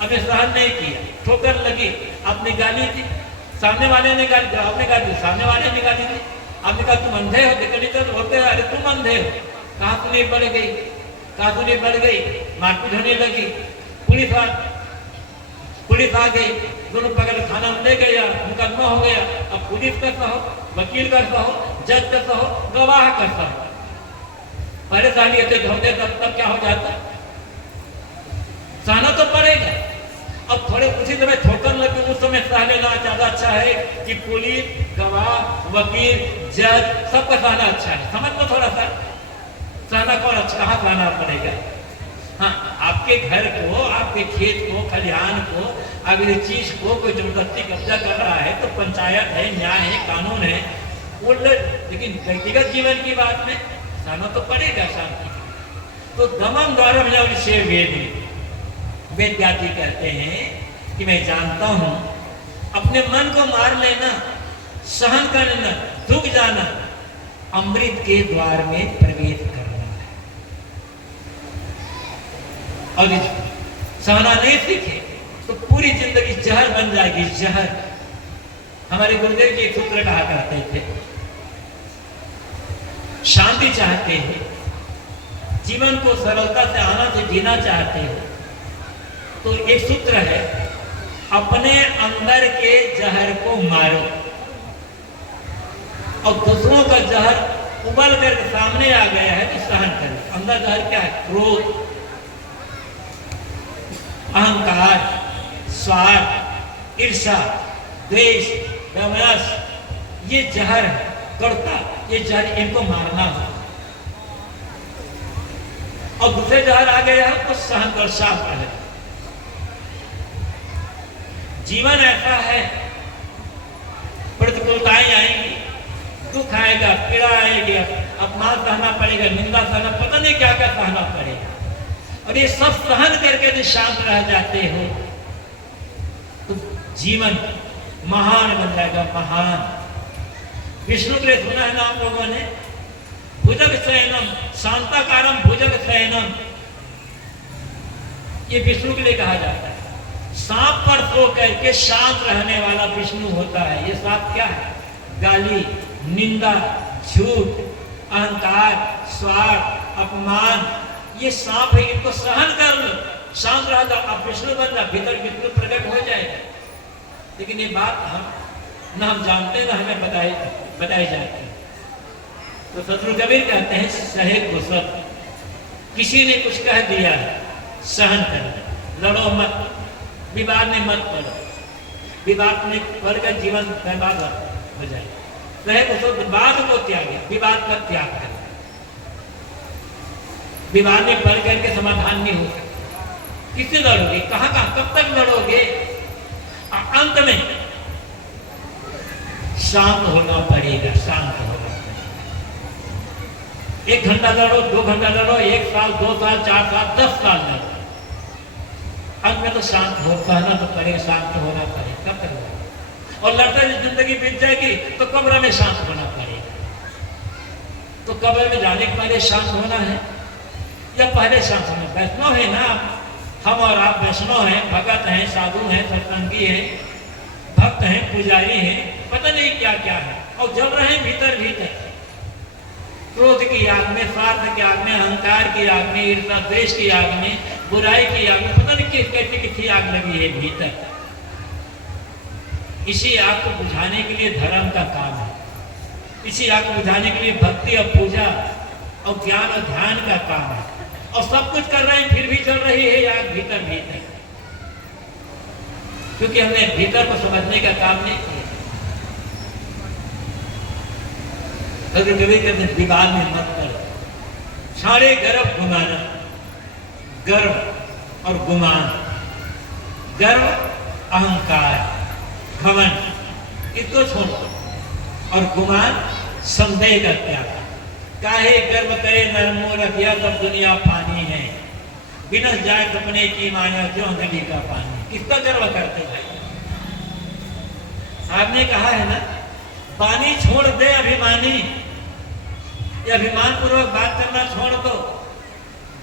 हमने सहन नहीं किया, ठोकर लगी, आपने गाली दी, सामने वाले ने गाली दी, आपने गाली दी, सामने वाले ने गाली दी, आपने कहा तुम अंधे हो, तो होते अरे तुम अंधे हो, कहाँ सुनी बढ़ गई, कहाँ सुनी बढ़ गई, मारपीट होने लगी, पुलिस आ गई, दोनों पकड़ थाना में ले गया, मुकदमा हो गया। अब पुलिस का सहो, वकील का सहो, जज का सहो, गवाह का सहो, परेशानी होते तब क्या हो जाता? सहना तो पड़ेगा। अब थोड़े उसी समय ठोकर लगे, उस समय सह लेना ज्यादा अच्छा है कि पुलिस, गवाह, वकील, जज सबका सहना अच्छा है। समझ लो थोड़ा सा, सहना कौन अच्छा, कहाँ सहना पड़ेगा? हाँ, आप आपके घर को, आपके खेत को, खलिहान को, अगर चीज को कोई जबरदस्ती कब्जा कर रहा है तो पंचायत है, न्याय है, कानून है, वो लेकिन व्यक्तिगत जीवन की बात में सहना तो पड़ेगा शांति। तो दमम द्वारम विषय वेद व्यासी कहते हैं कि मैं जानता हूं अपने मन को मार लेना, सहन कर लेना, दुख जाना, अमृत के द्वार में प्रवेश करना है। और सहना नहीं सीखे तो पूरी जिंदगी जहर बन जाएगी, जहर। हमारे गुरुदेव जी एक सूत्र कहा करते थे, शांति चाहते हो, जीवन को सरलता से आनंद से जीना चाहते हो, तो एक सूत्र है, अपने अंदर के जहर को मारो और दूसरों का जहर उबल कर सामने आ गया है तो सहन करो। अंदर जहर क्या है? क्रोध, अहंकार, स्वार्थ, ईर्ष्या, द्वेष, व्यामनस, ये जहर है, कड़ता, ये जहर, इनको मारना हो। और दूसरे जहर आ गया है तो सहन कर, शांत रहे। जीवन ऐसा है, प्रतिकूलताएं आएंगी, दुख आएगा, पीड़ा आएगी, अपमान सहना पड़ेगा, निंदा सहना, पता नहीं क्या क्या सहना पड़ेगा। और ये सब सहन करके जो शांत रह जाते हो तो जीवन महान बन जाएगा, महान। विष्णु के लिए सुना है ना आप लोगों ने, भुजग शयनम, शांताकारम भुजग शयनम, ये विष्णु के लिए कहा जाता है। सांप पर सो करके शांत रहने वाला विष्णु होता है। ये सांप क्या है? गाली, निंदा, झूठ, अहंकार, स्वार्थ, अपमान, ये सांप है, इनको सहन कर लो, शांत रह जाओ, आप विष्णु बन जाओ, भीतर विष्णु प्रकट हो जाएगा। लेकिन ये बात हम जानते ना हमें बताई जाती है। तो सतगुरु कबीर कहते हैं, सहे को सब, किसी ने कुछ कह दिया सहन कर, लड़ो मत, विवाद में मत पड़ो, विवाद में पड़कर जीवन बर्बाद हो जाए। सहे को सब, विवाद को त्यागे, विवाद का त्याग कर। विवाद में पड़ करके समाधान नहीं हो सकता। किससे लड़ोगे? कहां कब तक लड़ोगे? अंत में शांत होना पड़ेगा, शांत होना पड़ेगा। 1 घंटा लड़ो, 2 घंटा लड़ो, 1 साल, 2 साल, 4 साल, 10 साल लड़ो, अंत में तो शांत हो, सहना तो पड़ेगा, शांत होना पड़ेगा। कब तक? और लड़ते जिंदगी बीत जाएगी तो कब्र में शांत होना पड़ेगा। तो कब्र में जाने के पहले शांत होना है या पहले शांत होना? वैष्णव है ना हम, और आप वैष्णव हैं, भगत हैं, साधु हैं, सत्संगी हैं, भक्त हैं, पुजारी हैं, पता नहीं क्या क्या है, और जल रहे हैं भीतर भीतर, क्रोध की आग में, स्वार्थ की आग में, अहंकार की आग में, ईर्ष्या द्वेष की आग में, बुराई की आग में, पता नहीं कैसी किसी आग लगी है भीतर। इसी आग को बुझाने के लिए धर्म का काम है, इसी आग को बुझाने के लिए भक्ति और पूजा और ज्ञान और ध्यान का काम है। और सब कुछ कर रहे हैं फिर भी चल रही है आग भीतर भीतर, क्योंकि हमने भीतर को समझने का काम नहीं किया। कभी कभी विवाद में मत करो, सारे गर्व गुमाना, गर्व और गुमान, गर्व, अहंकार, घमंड, इसको छोड़ो, और गुमान, संदेह का त्याग। काहे गर्व करे नरमूरख, यह सब दुनिया पानी है, बिनस जाए सपने की माया, जो नदी का पानी। किसका गर्व करते भाई? आपने कहा है ना, पानी छोड़ दे अभिमानी, ये अभिमान पूर्वक बात करना छोड़ दो।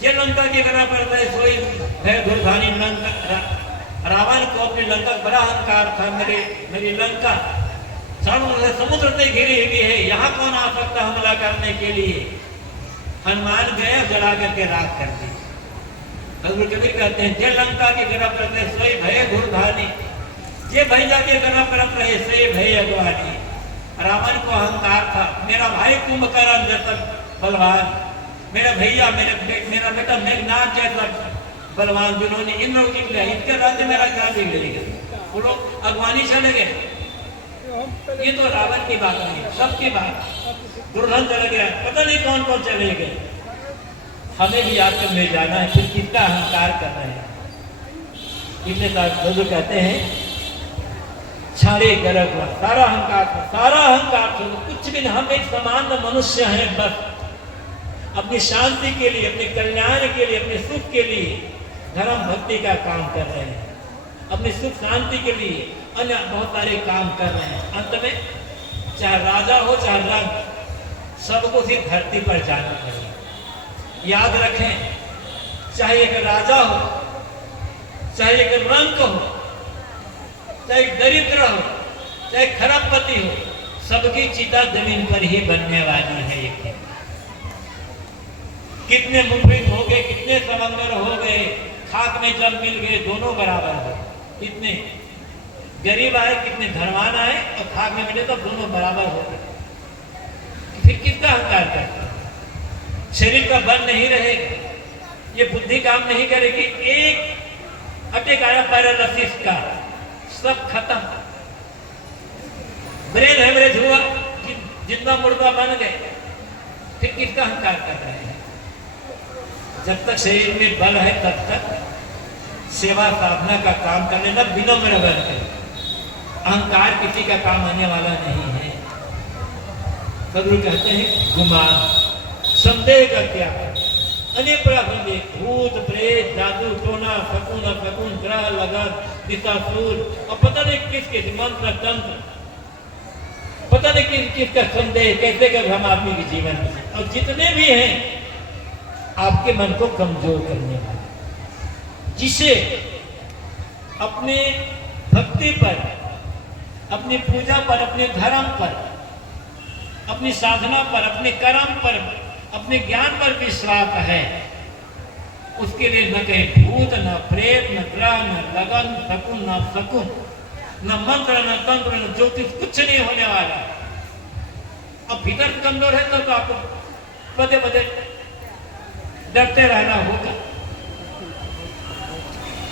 जे लंका की गरा पर गए सोई है दुर्धानी, लंका रावण को अपनी लंका बड़ा अहंकार था, मेरी लंका समुद्र से घिरी हुई है, यहाँ कौन आ सकता हमला करने के लिए? हनुमान गए, जला करके राख कर दी। सतगुरु कबीर कहते हैं, जे लंका की गिरफ्त रहे सोई भय घुरधानी, जे भैया के गिरफ्त रहे से भय अगवानी। रावण को अहंकार था, मेरा भाई कुंभकर्ण जैसा बलवान, मेरा भैया, मेरा बेटा मेघनाथ जैसा बलवान, जिन्होंने इंद्र को निकला, इनके राज्य मेरा क्या बिगड़ेगा? वो लोग अगवानी चले गए। ये तो रावण की बात नहीं, सबकी बात। दुर्योधन चले गया, पता नहीं कौन कौन चले गए। हमें भी आकर मिल जाना है, फिर किसका अहंकार कर रहे हैं। इसलिए सदगुरु कहते हैं छाड़े गर्भ सारा अहंकार छोड़ो, कुछ भी नहीं। हम एक सामान्य मनुष्य हैं, बस अपनी शांति के लिए, अपने कल्याण के लिए, अपने सुख के लिए धर्म भक्ति का काम कर रहे हैं, अपनी सुख शांति के लिए अन्य बहुत सारे काम कर रहे हैं। अंत में चाहे राजा हो चाहे रंग, सबको इस धरती पर जाना चाहिए। याद रखें, चाहे एक राजा हो, चाहे एक रंग हो, चाहे दरिद्र हो, चाहे खरबपति हो, सबकी चिता जमीन पर ही बनने वाली है। एक कितने मुफिद हो गए, कितने समंदर हो गए, खाक में जब मिल गए दोनों बराबर हो। कितने गरीब आए, कितने धनवान आए और खाक में मिले तो दोनों बराबर हो गए। फिर किसका अहंकार करते? शरीर का बल नहीं रहेगा, ये बुद्धि काम नहीं करेगी। एक अटैक आया पैरालिसिस का, सब खत्म, ब्रेन हेमरेज हुआ, जितना मुर्दा बन गए। फिर किसका अहंकार कर रहे हैं? जब तक शरीर में बल है तब तक सेवा साधना का काम कर लेना, विनम्र बनकर। अहंकार किसी का काम आने वाला नहीं है। सदगुरु कहते हैं गुमान, संदेह का त्याग, अनेक प्रकार संदेह, भूत प्रेत जादू टोना शकुन अपशकुन ग्रह लगन दिशासूर और पता नहीं किस किस मंत्र तंत्र, पता नहीं किस किस का संदेह कैसे कर हम आदमी के जीवन में। और जितने भी हैं आपके मन को कमजोर करने वाले, जिसे अपने भक्ति पर, अपनी पूजा पर, अपने धर्म पर, अपनी साधना पर, अपने कर्म पर, अपने ज्ञान पर विश्वास है, उसके लिए न कहीं भूत, न प्रेत, न ग्रह, न लगन, शकुन, न शकुन, न मंत्र, न तंत्र, न ज्योतिष, कुछ नहीं होने वाला। अब भीतर कमजोर है तो आपको पदे पदे डरते रहना होगा।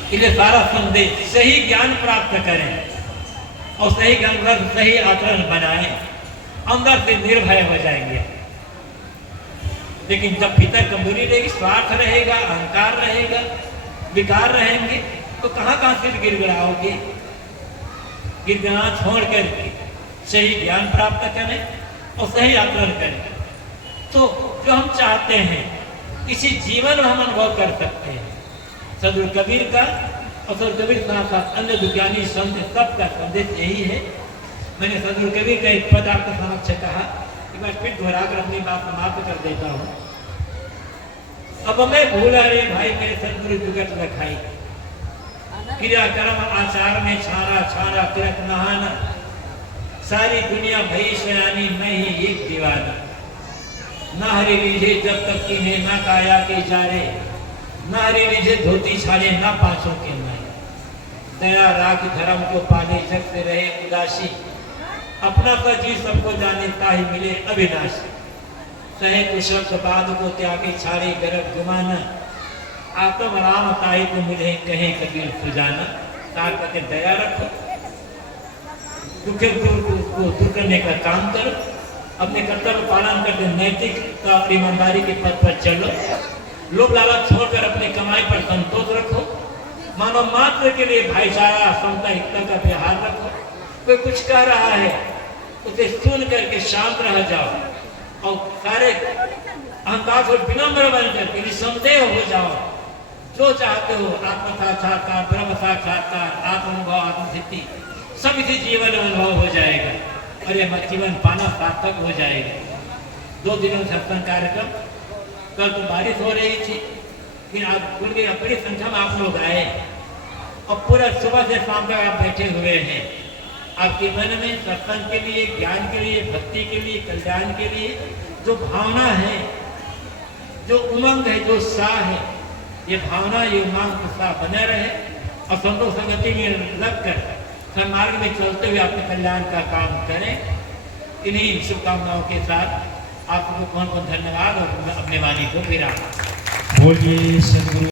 इसलिए सारा संदेश सही ज्ञान प्राप्त करें और सही ज्ञान प्राप्त सही आचरण बनाएं, अंदर से निर्भय हो जाएंगे। लेकिन जब भीतर कमजोरी रहेगी, स्वार्थ रहेगा, अहंकार रहेगा, विकार रहेंगे, तो कहां सिर गिड़गिड़ाओगे। गिड़गिड़ा छोड़ करके सही ज्ञान प्राप्त करें और सही आचरण करें, तो जो हम चाहते हैं इसी जीवन में हम अनुभव कर सकते हैं। सदगुरु कबीर का और सदगुरु कबीर साथ साथ अन्य विज्ञानी संत सबका संदेश यही है। मैंने सदगुरु कबीर का एक पद आपके समक्ष कहा, एक बार फिर दोहराकर अपनी बात समाप्त कर देता हूँ। अब मैं भूला रे भाई मेरे सदगुरु जुगत लखाई, क्रिया कर्म आचार में छाना छाना तिलक नहाना, सारी दुनिया भई शयानी मैं ही एक दीवाना। ना हरे लीजे जब तक की ने ना काया के चारे, ना हरे लीजे धोती छाड़े ना पांचों के माए। दया राख धर्म को पाले जग से रहे उदासी, अपना का जी सबको जाने ताहि मिले अविनाशी। सहे कुशल बाद को त्यागे छाड़े गर्भ गुमाना, आत्म राम ताहि को मिले कहे कबीर सुजाना। तार करके दया रखो, दुखे को दूर करने का काम करो, अपने कर्तव्य पालन करके नैतिकता और ईमानदारी के पद पर चलो, लोभ लालच छोड़कर अपनी कमाई पर संतोष रखो, मानव मात्र के लिए भाईचारा समता एकता का व्यवहार रखो। कोई कुछ कह रहा है उसे सुन करके शांत रह जाओ और सारे अहंकार को विनम्र बन करके निसंदेह हो जाओ। जो चाहते हो आत्म साक्षात्कार, ब्रह्म साक्षात्कार, आत्मअनुभव, आत्मसिद्धि सब इसी जीवन में अनुभव हो जाएगा और यह जीवन पाना सार्थक हो जाएगा। 2 दिनों सत्संग कार्यक्रम, कल तो बारिश हो रही थी लेकिन आज खुल गई, बड़ी संख्या में आप लोग आए और पूरा सुबह से शाम तक आप बैठे हुए हैं। आपके मन में सत्संग के लिए, ज्ञान के लिए, भक्ति के लिए, कल्याण के लिए जो भावना है, जो उमंग है, जो उत्साह है, ये भावना, ये उमंग उत्साह बने रहे और संतोष संगति में लगकर सन्मार्ग में चलते हुए अपने कल्याण का काम करें। इन्हीं शुभकामनाओं के साथ आपको बहुत बहुत धन्यवाद और अपने वाणी को विराम। बोलिए सद्गुरु।